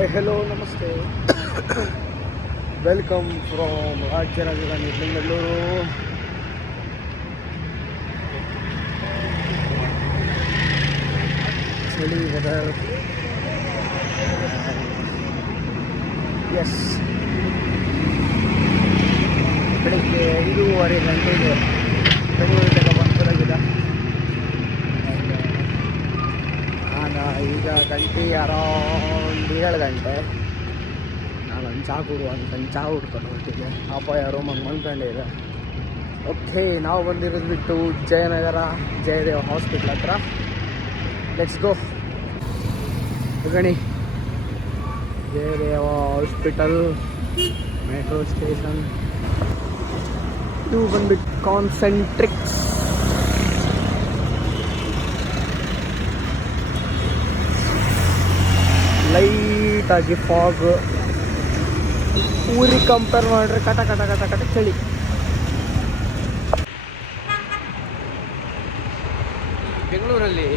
Hi hello ನಮಸ್ತೆ. Welcome from ರಾಜ್ಯ ರಾಜಧಾನಿ ಬೆಂಗಳೂರು ಚಳಿ ವೆದರ್ ಎಸ್ ಬೆಳಿಗ್ಗೆ ಐದೂವರೆ ಗಂಟೆಗೆ ಬೆಂಗಳೂರಿಗೆ ಬಂದಿರೋಗಿದೆ ನಾನು ಈಗ ಗಂಟೆ ಅರೌಂಡ್ ಏಳು ಗಂಟೆ. ನಾನು ಒಂದು ಚಹಾ ಕೊಡುವ ಅಂತ ಒಂದು ಚಹಾ ಹುಡ್ಕೊಂಡು ಹೊರಟಿದ್ದೆ ಅಪ್ಪ ಯಾರೋ ಮಂಗೆ ಮಲ್ಕೊಂಡಿದೆ ಓಕೆ, ನಾವು ಬಂದಿರೋದು ಬಿಟ್ಟು ಜಯನಗರ, ಜಯದೇವ ಹಾಸ್ಪಿಟ್ಲ್ ಹತ್ರ. ಲೆಟ್ಸ್ ಗೋ ಗಣಿ ಜಯದೇವ ಹಾಸ್ಪಿಟಲ್, ಮೆಟ್ರೋ ಸ್ಟೇಷನ್. ಇದು ಬಂದ್ಬಿಟ್ಟು ಕಾನ್ಸೆಂಟ್ರಿಕ್ಸ್ ಲೈಟಾಗಿ ಫಾಗ್. ಊರಿಗೆ ಕಂಪೇರ್ ಮಾಡಿದ್ರೆ ಕಟ ಕಟ ಕಟ ಕಟ ಚಳಿ. ಬೆಂಗಳೂರಲ್ಲಿ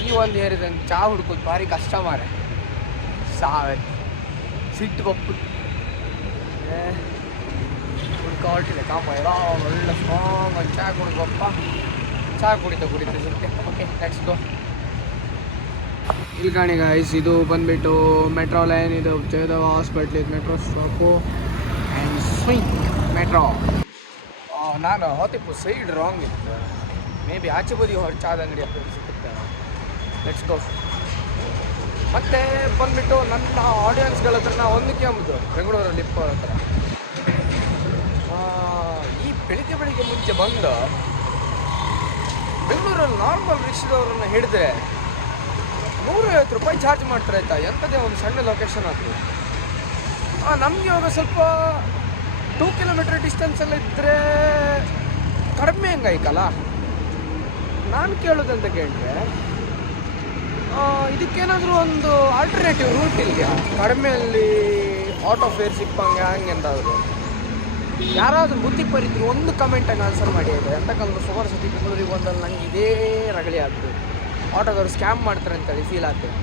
ಈ ಒಂದು ಏರಿಯಾದಲ್ಲಿ ಚಹಾ ಹುಡ್ಕೋದು ಭಾರಿ ಕಷ್ಟ ಮಾರೆ ಸಾವೆ ಸಿಟ್ಟು ಬಪ್ಪು ಹುಡ್ಕ, ಹೊರಟಿದೆ, ಕಾಪ. ಎಲ್ಲ ಒಳ್ಳೆ ಸ್ಟ್ರಾಂಗ್ ಚಹಾ ಚಾ ಚಹಾ ಕುಡಿತಾ ಕುಡಿತ ಓಕೆ ನೆಕ್ಸ್ಟ್ ಗೋ ಇಲ್ಲಿ ಕಾಣಿ ಗಾಯ್ಸ್ ಇದು ಬಂದ್ಬಿಟ್ಟು ಮೆಟ್ರೋ ಲೈನ್ ಇದು ಜಯದೇವ ಹಾಸ್ಪಿಟ್ಲ್ ಇದು metro stop and swing metro ನಾನು ಹೋತಿಪ್ಪು ಸೈಡ್ ರಾಂಗ್ ಇತ್ತು. ಮೇ ಬಿ ಆಚೆ ಬದಿ ಹೊರ ಚಾದ ಅಂಗಡಿ ಸಿಗುತ್ತೆ. ಲೆಟ್ಸ್ ಗೋ ಮತ್ತೆ ಬಂದ್ಬಿಟ್ಟು ನನ್ನ ಆಡಿಯನ್ಸ್ಗಳ ಹತ್ರ ನಾ ಒಂದಕ್ಕೆ ಅಂಬುದು ಬೆಂಗಳೂರಲ್ಲಿ ಲಿಪ್ಪರ್ ಹತ್ರ. ಈ ಬೆಳಿಗ್ಗೆ ಬೆಳಿಗ್ಗೆ ಮುಂಚೆ ಬಂದು ಬೆಂಗಳೂರಲ್ಲಿ ನಾರ್ಮಲ್ ರಿಕ್ಷಾದವ್ರನ್ನ ಹಿಡಿದ್ರೆ ನೂರೈವತ್ತು ರೂಪಾಯಿ ಚಾರ್ಜ್ ಮಾಡ್ತಾರೆ ಆಯ್ತಾ? ಎಂಥದೇ ಒಂದು ಸಣ್ಣ ಲೊಕೇಶನ್ ಅದು. ನಮಗೆ ಇವಾಗ ಸ್ವಲ್ಪ ಟೂ ಕಿಲೋಮೀಟರ್ ಡಿಸ್ಟೆನ್ಸಲ್ಲ ಇದ್ದರೆ ಕಡಿಮೆ ಹೆಂಗಾಯ್ಕಲ್ಲ ನಾನು ಕೇಳೋದಂತ ಕೇಳಿದ್ರೆ ಇದಕ್ಕೇನಾದರೂ ಒಂದು ಆಲ್ಟರ್ನೇಟಿವ್ ರೂಟ್ ಇದೆಯಾ ಕಡಿಮೆಯಲ್ಲಿ ಆಟೋ ಫೇರ್ ಸಿಕ್ಕಂಗೆ ಹಂಗೆ ಎಂತಾದ್ರು ಯಾರಾದರೂ ಬುದ್ಧಿ ಪರಿದ್ರು ಒಂದು ಕಮೆಂಟನ್ನು ಆನ್ಸರ್ ಮಾಡಿ ಅಂತ ಎಂತಕ್ಕಂಥ ಸುಮಾರು ಸತಿ ಬೆಂಗಳೂರಿಗೆ ಬಂದಲ್ಲಿ ನಂಗೆ ಇದೇ ರಗಳಿ ಆಗ್ತದೆ ಆಟೋದವ್ರು ಸ್ಕ್ಯಾಮ್ ಮಾಡ್ತಾರೆ ಅಂತೇಳಿ ಫೀಲ್ ಆಗ್ತದೆ.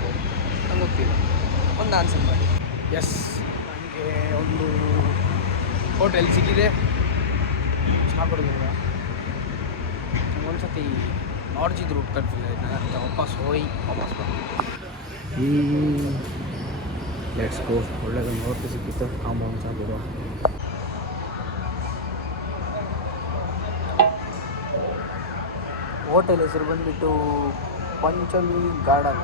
ನಂಗೆ ಗೊತ್ತಿಲ್ಲ ಒಂದು ಆನ್ಸರ್ ಮಾಡಿ. ಎಸ್ ನನಗೆ ಒಂದು ಹೋಟೆಲ್ ಸಿಕ್ಕಿದೆ. ಒಂದು ಸತಿ ನಾರ್ಜಿದ್ ರೂಟ್ ಕಟ್ತಿದ್ದೆ ನಾನು ವಾಪಸ್ ಹೋಗಿ ವಾಪಸ್ ಬಂದು ಲೆಟ್ಸ್ ಗೋ ಒಳ್ಳೆದೊಂದು ಹೋಟೆಲ್ ಸಿಕ್ಕಿತ್ತು. ಆಂಬುಲೆನ್ಸ್ ಆಗಿರೋ ಹೋಟೆಲ್ ಹೆಸರು ಬಂದ್ಬಿಟ್ಟು ಪಂಚಮಿ ಗಾರ್ಡನ್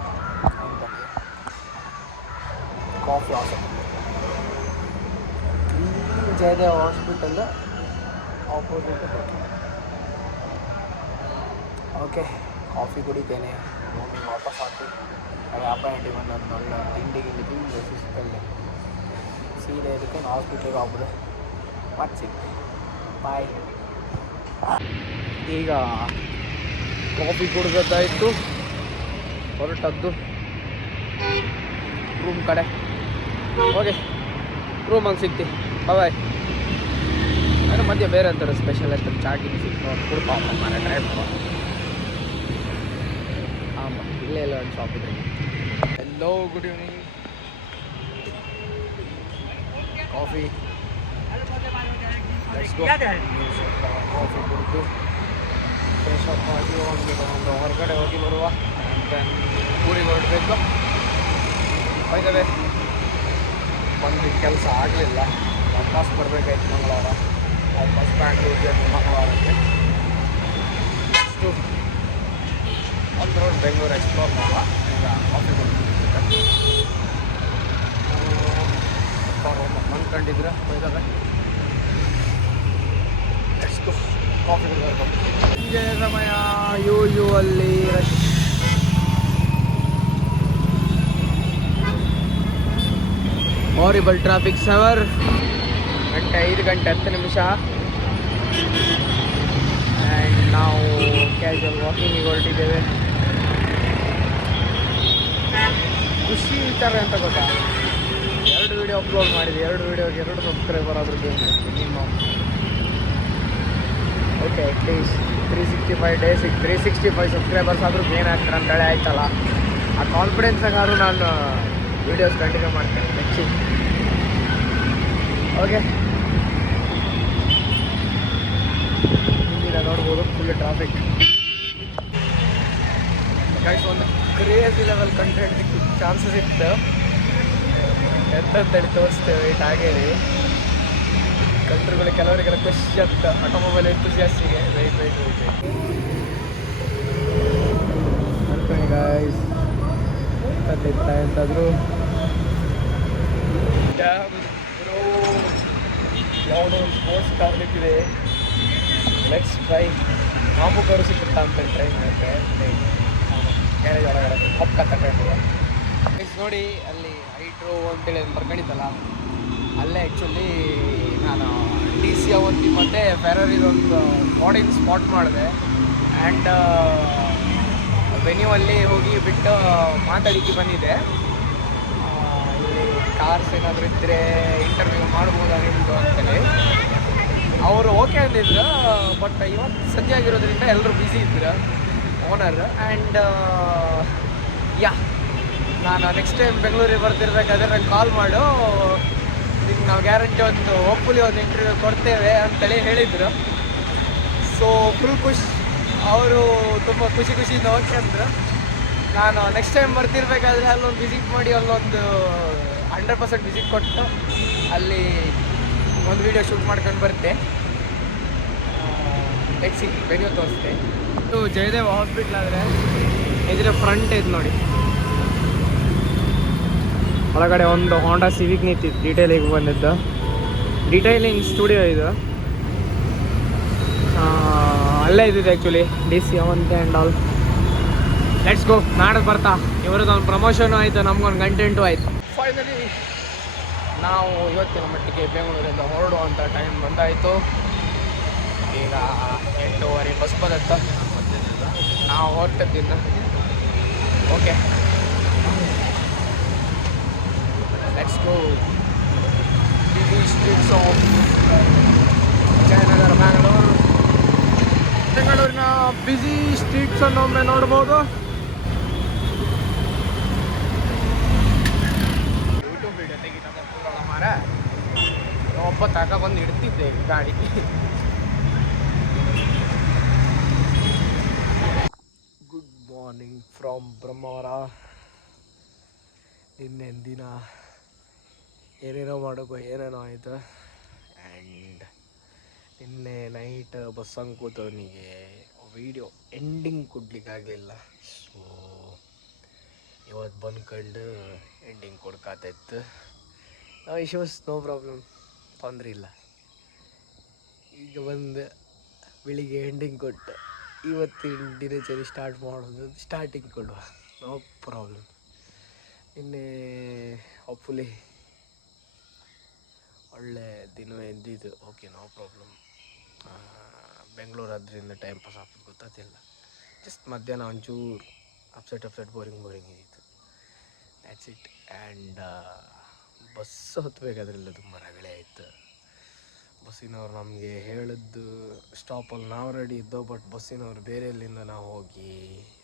ಕಾಫಿ ಹಾಸ್ಪಿಟಲ್ ಈ Jayadeva hospital opposite okay coffee ಕುಡಿತೇನೆ. ರೂಮಿಗೆ ವಾಪಸ್ ಹಾಕಿ. ವ್ಯಾಪಾರ ಬಂದು ಒಂದು ಒಳ್ಳೆ ತಿಂಡಿ ಗಿಂಡಿ ತಿಂದು ಸುಸ್ತಲ್ಲಿ ಸೀರೆ ಇದಕ್ಕೆ ಹಾಸ್ಪಿಟ್ಲಿಗೆ ಹೋಗ್ಬಿಡು. ಮತ್ತೆ ಬಾಯ್ ಈಗ ಕಾಫಿ ಕುಡ್ದಾಯ್ತು ಹೊರಟದ್ದು. ರೂಮ್ ಕಡೆ. ಓಕೆ ರೂಮಂಗೆ ಸಿಗ್ತಿ. ಬಾಯ್ ಅಂದರೆ ಮಧ್ಯೆ ಬೇರೆ ಅಂತಾರೆ ಸ್ಪೆಷಲ್ ಅಂತ ಚಾಟಿಂಗ್ ಸಿಕ್ತು. ಕುಡ್ಪ ಮನೆ ಟ್ರೈ ಮಾಡ ಹಾಂ ಇಲ್ಲೇ ಎಲ್ಲ ಒಂದು ಶಾಪ್ ಇದೆ ಎಲ್ಲೋ ಗುಡ್ ಈವ್ನಿಂಗ್ ಕಾಫಿ ಕಾಫಿ ಕುಡಿದು. ಫ್ರೆಶ್ ಅಪ್ ಆಗಿ ಹೋಗಿ ಒಂದು ಹೊರಗಡೆ ಹೋಗಿ ಬರುವ. ದೆನ್ ಊರಿಗೆ ಹೊರಡಬೇಕು. ಬೈದವೆ ಬಂದು ಕೆಲಸ ಆಗಲಿಲ್ಲ. ವಾಪಸ್ ಬರಬೇಕಾಯ್ತು ಮಂಗಳವಾರ. ವಾಪಸ್ ಬ್ಯಾಂಗ್ಳೂರಿಗೆ ಮಂಗಳವಾರಕ್ಕೆ. ನೆಕ್ಸ್ಟು ಒಂದು ರೋಡ್ ಬೆಂಗಳೂರು ಎಕ್ಸ್ಪ್ಲೋರ್ ಮಾಡುವ. ಈಗ ಕಾಫಿ ಕುಡಿದು ಮಂದ್ಕೊಂಡಿದ್ರೆ ಬೈದವೆ ನೆಕ್ಸ್ಟು ಕಾಫಿ ಕುಡಿದು ಸಂಜೆ ಸಮಯ, ಯೂಶುವಲ್ಲಿ ರಶ್ ಹಾರಿಬಲ್ ಟ್ರಾಫಿಕ್ ಸವರ್ ಗಂಟೆ ಐದು ಗಂಟೆ ಹತ್ತು ನಿಮಿಷ. ಆ್ಯಂಡ್ ನಾವು ಕ್ಯಾಶುವಲ್ ವಾಕಿಂಗಿಗೆ ಹೊರಟಿದ್ದೇವೆ. ಖುಷಿ ವಿಚಾರ ಅಂತ ಗೊತ್ತಾ? ಎರಡು ವಿಡಿಯೋ ಅಪ್ಲೋಡ್ ಮಾಡಿದೆ. ಎರಡು ವಿಡಿಯೋಗೆ ಎರಡು ಸಬ್ಸ್ಕ್ರೈಬರ್ ಆದರೂ minimum okay at least three sixty five days three sixty five subscribers ಆದರೂ ಗೇನ್ ಆಗ್ತಾರೆ ಅಂತೇಳಿ ಆಯ್ತಲ್ಲ. ಆ ಕಾನ್ಫಿಡೆನ್ಸಾಗಾದ್ರೂ ನಾನು ವೀಡಿಯೋಸ್ ಕಂಟಿನ್ಯೂ ಮಾಡ್ತೇನೆ. ಮೆಚ್ಚಿ ಓಕೆ ಹಿಂದಿನ ನೋಡ್ಬೋದು ಫುಲ್ ಟ್ರಾಫಿಕ್ ಒಂದು ಕ್ರೇಜಿ ಲೆವೆಲ್ ಕಂಟೆಂಟ್ ಚಾನ್ಸಸ್ ಇತ್ತು. ಎಂತಂತೇಳಿ ತೋರಿಸ್ತೇವೆ ಇಟ್ ಹಾಗೇಳಿ ಕಂಟ್ರಿಗಳು ಕೆಲವರಿಗೆಲ್ಲ ಖುಷಿ ಅಂತ ಆಟೋಮೊಬೈಲ್ ಇತ್ತು ಜಾಸ್ತಿಗೆ ವೆಯ್ಟ್ ರೈಟ್ ರೈಟ್ ಗಾಯ್ಸ್ ಎಂತಿತ್ತ ಎಂತಾದ್ರು ಯಾವುದೋ ಒಂದು ಸ್ಪೋರ್ಟ್ಸ್ ನಿಂತಿದೆ ಲೆಟ್ಸ್ ಟ್ರೈ ಕಾಂಬುಕರು ಸಿಗುತ್ತಾ ಅಂತ ಟ್ರೈ ಮಾಡುತ್ತೆ ಗ್ಯಾರೇಜ್ ಒಳಗಡೆ ಹೊಕ್ಕ ತಗೊಂಡಿದೆ ನೋಡಿ, ಅಲ್ಲಿ ಹೈಡ್ರೋ ಅಂತೇಳಿ ಬರ್ಕೊಂಡಿದ್ದಲ್ಲ ಅಲ್ಲೇ ಆ್ಯಕ್ಚುಲಿ ನಾನು ಡಿ ಸಿ ಅವತ್ತಿ ಮತ್ತು ಫೆರರಿದೊಂದು ಬಾಡಿನ ಸ್ಪಾಟ್ ಮಾಡಿದೆ. ಆ್ಯಂಡ್ ವೆನ್ಯೂ ಅಲ್ಲಿ ಹೋಗಿ ಬಿಟ್ಟು ಮಾತಾಡಿಕ್ಕೆ ಬಂದಿದ್ದೆ. ಇಲ್ಲಿ ಕಾರ್ಸ್ ಏನಾದರೂ ಇದ್ದರೆ ಇಂಟರ್ವ್ಯೂ ಮಾಡ್ಬೋದಾ ನಿಮ್ಮದು ಅಂತೇಳಿ. ಅವರು ಓಕೆ ಅಂದಿದ್ರು ಬಟ್ ಇವತ್ತು ಸದ್ಯ ಆಗಿರೋದ್ರಿಂದ ಎಲ್ಲರೂ ಬ್ಯುಸಿ ಇದ್ರು ಓನರ್ ಆ್ಯಂಡ್ ಯಾ ನಾನು ನೆಕ್ಸ್ಟ್ ಟೈಮ್ ಬೆಂಗಳೂರಿಗೆ ಬರ್ತಿರ್ಬೇಕಾದ್ರೆ ನಂಗೆ ಕಾಲ್ ಮಾಡು. ನಿಮ್ಗೆ ನಾವು ಗ್ಯಾರಂಟಿ ಒಂದು ಹೋಪ್ಫುಲಿ ಒಂದು ಇಂಟರ್ವ್ಯೂ ಕೊಡ್ತೇವೆ ಅಂತೇಳಿ ಹೇಳಿದರು. ಸೊ ಫುಲ್ ಖುಷಿ ಅವರು ತುಂಬ ಖುಷಿ ಹೋಗಿ ಅಂದರು. ನಾನು ನೆಕ್ಸ್ಟ್ ಟೈಮ್ ಬರ್ತಿರ್ಬೇಕಾದ್ರೆ ಅಲ್ಲೊಂದು ವಿಸಿಟ್ ಮಾಡಿ, ಅಲ್ಲೊಂದು ಹಂಡ್ರೆಡ್ ಪರ್ಸೆಂಟ್ ವಿಸಿಟ್ ಕೊಟ್ಟು ಅಲ್ಲಿ ಒಂದು ವೀಡಿಯೋ ಶೂಟ್ ಮಾಡ್ಕೊಂಡು ಬರ್ತೆ. ಟೆಕ್ಸಿ ವೆನ್ಯೂ ತೋರಿಸ್ತೆ. ಇದು ಜಯದೇವ್ ಹಾಸ್ಪಿಟ್ಲ್ ಆದರೆ ಇದರ ಫ್ರಂಟ್ ಇದು ನೋಡಿ. ಒಳಗಡೆ ಒಂದು ಹೋಂಡಾ ಸಿವಿಕ್ ನಿಂತಿತ್ತು ಡೀಟೇಲಿಂಗ್ ಬಂದಿದ್ದು. ಡೀಟೈಲಿಂಗ್ ಸ್ಟುಡಿಯೋ ಇದು. ಅಲ್ಲೇ ಇದ್ದಿದೆ actually D C ಅವಂತೆ and all let's go ನಾಡೋದು ಬರ್ತಾ. ಇವ್ರದ್ದೊಂದು ಪ್ರಮೋಷನು ಆಯಿತು, ನಮ್ಗೊಂದು ಕಂಟೆಂಟು ಆಯಿತು. ಫೈನಲಿ ನಾವು ಇವತ್ತಿನ ಮಟ್ಟಿಗೆ ಬೆಂಗಳೂರಿಂದ ಹೊರಡುವಂಥ ಟೈಮ್ ಬಂದಾಯಿತು. ಈಗ ಎಂಟೂವರೆ ಬಸ್ ಬರುತ್ತ. ನಾವು ಹೊರಟದ್ದಿನ್ನ okay let's go streets of busy streets ಅನ್ನು ಒಮ್ಮೆ ನೋಡ್ಬೋದು. ಒಬ್ಬ ತಕ ಬಂದು ಇಡ್ತಿದ್ದೆ ಗಾಡಿ ಗುಡ್ ಮಾರ್ನಿಂಗ್ ಫ್ರಮ್ ಬ್ರಹ್ಮವರ ನಿನ್ನೆ ದಿನ ಏನೇನೋ ಮಾಡೋಕ್ಕೋ ಏನೇನೋ ಆಯಿತು. ಆ್ಯಂಡ್ ನಿನ್ನೆ ನೈಟ್ ಬಸ್ಸಂಗೆ ಕೂತವನಿಗೆ ವಿಡಿಯೋ ಎಂಡಿಂಗ್ ಕೊಡ್ಲಿಕ್ಕಾಗಲಿಲ್ಲ ಸೊ ಇವತ್ತು ಬಂದ್ಕೊಂಡು ಎಂಡಿಂಗ್ ಕೊಡ್ಕಾತಿತ್ತು ಇಶ್ಯೂಸ್ ನೋ ಪ್ರಾಬ್ಲಮ್ ತೊಂದರೆ ಇಲ್ಲ. ಈಗ ಬಂದು ಬೆಳಿಗ್ಗೆ ಎಂಡಿಂಗ್ ಕೊಟ್ಟು ಇವತ್ತಿನ ದಿನಚರಿ ಸ್ಟಾರ್ಟ್ ಮಾಡೋದು ಸ್ಟಾರ್ಟಿಂಗ್ ಕೊಡುವ. ನೋ ಪ್ರಾಬ್ಲಮ್ ಇನ್ನೇ ಹಾಪ್ಫುಲಿ ಒಳ್ಳೆ ದಿನ ಎದ್ದಿದ್ದು ಓಕೆ ನೋ ಪ್ರಾಬ್ಲಮ್ ಬೆಂಗಳೂರು ಅದರಿಂದ ಟೈಮ್ ಪಾಸ್ ಆಗ್ತದೆ ಗೊತ್ತಾಗ್ತಿಲ್ಲ ಜಸ್ಟ್ ಮಧ್ಯಾಹ್ನ ಒಂಚೂರು ಅಪ್ಸೆಟ್ ಅಪ್ಸೆಟ್ ಬೋರಿಂಗ್ ಬೋರಿಂಗ್ ಇದ್ದಿತ್ತು ದ್ಯಾಟ್ಸ್ ಇಟ್ ಆ್ಯಂಡ್ ಬಸ್ ಹೊತ್ತಬೇಕಾದ್ರೆಲ್ಲ ತುಂಬ ರಗಳೆ ಆಯಿತು. ಬಸ್ಸಿನವ್ರು ನಮಗೆ ಹೇಳಿದ್ದು ಸ್ಟಾಪಲ್ಲಿ ನಾವು ರೆಡಿ ಇದ್ದೋ ಬಟ್ ಬಸ್ಸಿನವ್ರು ಬೇರೆ ಎಲ್ಲಿಂದ ನಾವು ಹೋಗಿ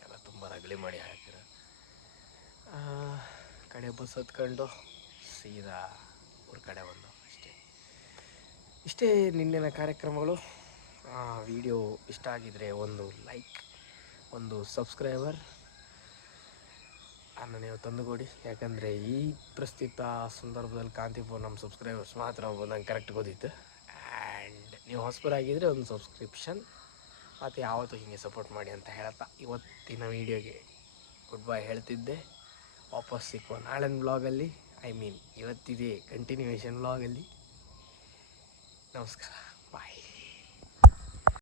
ಎಲ್ಲ ತುಂಬ ರಗಳೆ ಮಾಡಿ ಹಾಕಿದ್ರು. ಆ, ಕಡೆ ಬಸ್ ಹತ್ಕೊಂಡು ಸೀದಾ ಊರ ಕಡೆ ಬಂದು ಅಷ್ಟೇ. ಇಷ್ಟೇ ನಿನ್ನೆನ ಕಾರ್ಯಕ್ರಮಗಳು. ವಿಡಿಯೋ ಇಷ್ಟ ಆಗಿದ್ರೆ ಒಂದು ಲೈಕ್, ಒಂದು ಸಬ್ಸ್ಕ್ರೈಬರ್, ಅನ್ನು ನೀವು ತಂದುಕೊಡಿ. ಯಾಕಂದರೆ ಈ ಪ್ರಸ್ತುತ ಸಂದರ್ಭದಲ್ಲಿ ಕಾಂತಿಪುರ್ ನಮ್ಮ ಸಬ್ಸ್ಕ್ರೈಬರ್ಸ್ ಮಾತ್ರ ನಂಗೆ ಕರೆಕ್ಟ್ ಗೊತ್ತಿತ್ತು. ಆ್ಯಂಡ್ ನೀವು ಹೊಸಬರಾಗಿದ್ದರೆ ಒಂದು ಸಬ್ಸ್ಕ್ರಿಪ್ಷನ್ ಮತ್ತು ಯಾವತ್ತೂ ಹೀಗೆ ಸಪೋರ್ಟ್ ಮಾಡಿ ಅಂತ ಹೇಳ್ತಾ ಇವತ್ತಿನ ವೀಡಿಯೋಗೆ ಗುಡ್ ಬೈ ಹೇಳ್ತಿದ್ದೆ. ವಾಪಸ್ ಸಿಕ್ಕುವ ನಾಳೆನ ಬ್ಲಾಗಲ್ಲಿ ಐ ಮೀನ್ ಇವತ್ತಿದೆ ಕಂಟಿನ್ಯೂಯೇಷನ್ ಬ್ಲಾಗಲ್ಲಿ ನಮಸ್ಕಾರ. ಬಾಯ್